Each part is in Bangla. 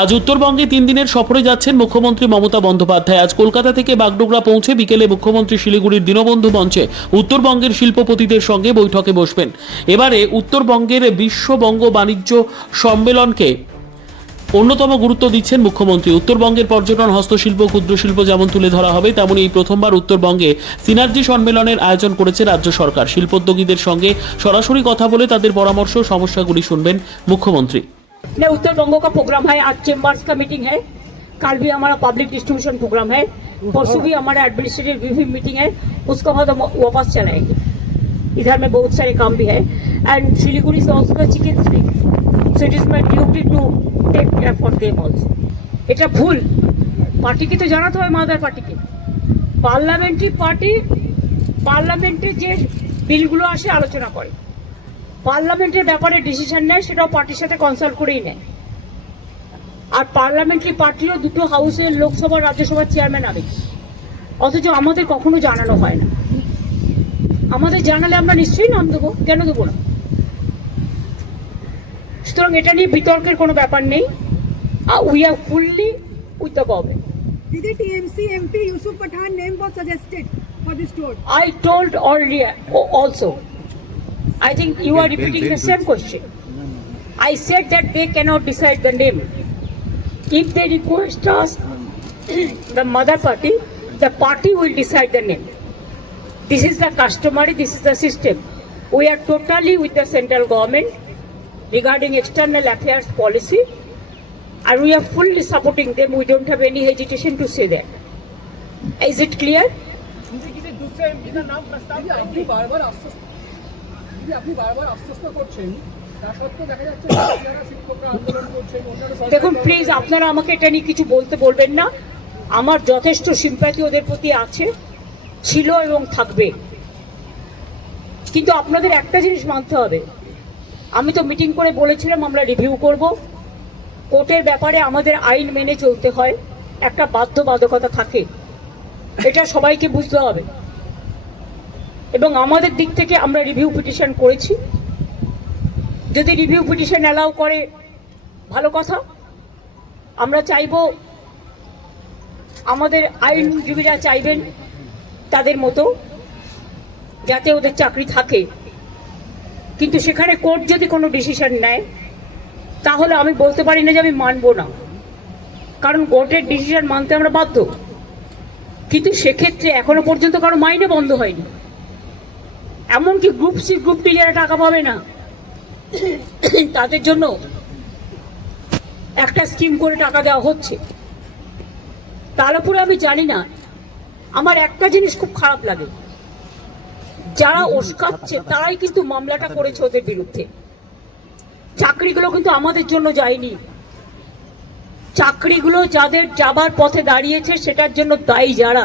আজ উত্তরবঙ্গে তিন দিনের সফরে যাচ্ছেন মুখ্যমন্ত্রী মমতা বন্দ্যোপাধ্যায়। আজ কলকাতা থেকে বাগডোগরা পৌঁছে বিকেলে মুখ্যমন্ত্রী শিলিগুড়ির দীনবন্ধু মঞ্চে উত্তরবঙ্গের শিল্পপতিদের সঙ্গে বৈঠকে বসবেন। এবারে উত্তরবঙ্গের বিশ্ববঙ্গ বাণিজ্য সম্মেলনকে অন্যতম গুরুত্ব দিচ্ছেন মুখ্যমন্ত্রী। উত্তরবঙ্গের পর্যটন, হস্তশিল্প ক্ষুদ্র শিল্প যেমন তুলে ধরা হবে, তেমনি এই প্রথমবার উত্তরবঙ্গে সিনার্জি সম্মেলনের আয়োজন করেছে রাজ্য সরকার। শিল্পোদ্যোগীদের সঙ্গে সরাসরি কথা বলে তাদের পরামর্শ, সমস্যাগুলি শুনবেন মুখ্যমন্ত্রী। ने उत्तर बंगों का प्रोग्राम है आज चेम्बर्स का मीटिंग है कल भी हमारा पब्लिक डिस्ट्रीब्यूशन प्रोग्राम है परसों भी हमारा एडमिनिस्ट्रेटिव रिव्यू मीटिंग है उसके बाद हम वापस चलाएंगे इधर में बहुत सारे काम भी है एंड सिलीगुड़ी से also the chicken stick so it is my duty to take care for them also এটা ভুল পার্টিকে তো জানাতে হবে মাদার পার্টিকে পার্লামেন্টারি পার্টি পার্লামেন্টে যে বিলগুলো আসে আলোচনা করে পার্লামেন্টের ব্যাপারে ডিসিশন নেয় সেটাও পার্টির সাথে কনসাল্ট করেই নেয়। আর পার্লামেন্টারি পার্টিরও দুটো হাউসের লোকসভা রাজ্যসভার চেয়ারম্যান আগে অথচ আমাদের কখনো জানানো হয় না। আমাদের জানালে আমরা নিশ্চয়ই নাম দেবো কেন দেবো না? সুতরাং এটা নিয়ে বিতর্কের কোনো ব্যাপার নেই। আর we are fully with the government Did the TMC MP Yusuf Pathan name was suggested for this tour? I told already also. I think you are repeating the same question. I said that they cannot decide the name. If they request us, the mother party, the party will decide the name. This is the customary, this is the system. We are totally with the central government regarding external affairs policy and we are fully supporting them. We don't have any hesitation to say that. Is it clear? আপনি বারবার আশ্বস্ত দিদি, আপনি বারবার আশ্বস্ত করছেন দেখুন প্লিজ আপনারা আমাকে এটা নিয়ে কিছু বলতে বলবেন না। আমার যথেষ্ট সিম্প্যাথি ওদের প্রতি আছে ছিল এবং থাকবে। কিন্তু আপনাদের একটা জিনিস মানতে হবে। আমি তো মিটিং করে বলেছিলাম আমরা রিভিউ করব। কোর্টের ব্যাপারে আমাদের আইন মেনে চলতে হয়। একটা বাধ্যবাধকতা থাকে। এটা সবাইকে বুঝতে হবে। এবং আমাদের দিক থেকে আমরা রিভিউ পিটিশন করেছি। যদি রিভিউ পিটিশন অ্যালাউ করে, ভালো কথা। আমরা চাইব আমাদের আইনজীবীরা চাইবেন তাদের মতো, যাতে ওদের চাকরি থাকে। কিন্তু সেখানে কোর্ট যদি কোনো ডিসিশন নেয়, তাহলে আমি বলতে পারি না যে আমি মানবো না। কারণ কোর্টের ডিসিশন মানতে আমরা বাধ্য। কিন্তু সেক্ষেত্রে এখনও পর্যন্ত কারও মাইনে বন্ধ হয়নি। এমনকি গ্রুপ সি গ্রুপ ডি যারা টাকা পাবে না। তাদের জন্য একটা স্কিম করে টাকা দেওয়া হচ্ছে। তার উপরে আমি জানি না। আমার একটা জিনিস খুব খারাপ লাগে। যারা ওস্কাচ্ছে তারাই কিন্তু মামলাটা করেছে ওদের বিরুদ্ধে। চাকরিগুলো কিন্তু আমাদের জন্য যায়নি। চাকরিগুলো যাদের যাবার পথে দাঁড়িয়েছে, সেটার জন্য দায়ী যারা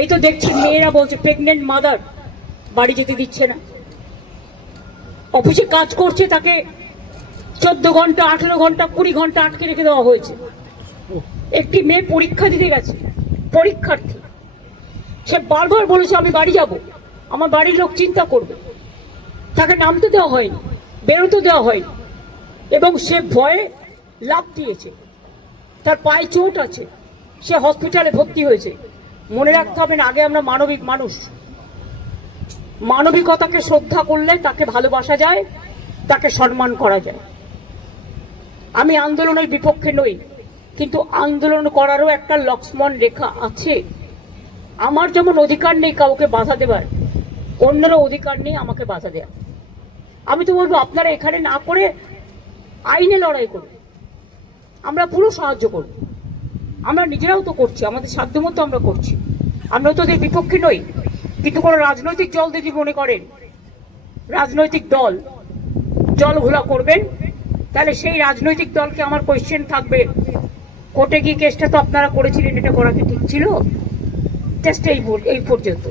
এই তো দেখছি মেয়েরা বলছে প্রেগনেন্ট মাদার বাড়ি যেতে দিচ্ছে না। অফিসে কাজ করছে, তাকে চোদ্দ ঘণ্টা, আঠেরো ঘণ্টা, কুড়ি ঘণ্টা আটকে রেখে দেওয়া হয়েছে। একটি মেয়ে পরীক্ষা দিতে গেছে, পরীক্ষার্থী। সে বারবার বলেছে, আমি বাড়ি যাব। আমার বাড়ির লোক চিন্তা করবে। তাকে নামতে দেওয়া হয়নি বেরোতে দেওয়া হয়নি। এবং সে ভয়ে লাভ দিয়েছে। তার পায়ে চোট আছে। সে হসপিটালে ভর্তি হয়েছে। মনে রাখতে হবে না, আগে আমরা মানবিক মানুষ। মানবিকতাকে শ্রদ্ধা করলে তাকে ভালোবাসা যায়, তাকে সম্মান করা যায়। আমি আন্দোলনের বিপক্ষে নই, কিন্তু আন্দোলন করারও একটা লক্ষ্মণ রেখা আছে। আমার যেমন অধিকার নেই কাউকে বাধা দেবার, অন্যেরও অধিকার নেই আমাকে বাধা দেওয়া আমি তো বলব, আপনারা এখানে না করে আইনে লড়াই করুন। আমরা পুরো সাহায্য করব। আমরা নিজেরাও তো করছি, আমাদের সাধ্যমতো আমরা করছি। আমরা তো ওদের বিপক্ষে নই, কিন্তু কোনো রাজনৈতিক দল যদি মনে করেন, রাজনৈতিক দল, জল ঘোলা করবেন, তাহলে সেই রাজনৈতিক দলকে আমার কোয়েশ্চেন থাকবে, কোর্টে গিয়ে কেসটা তো আপনারা করেছিলেন, এটা করা কি ঠিক ছিল? জাস্ট এই এই পর্যন্ত।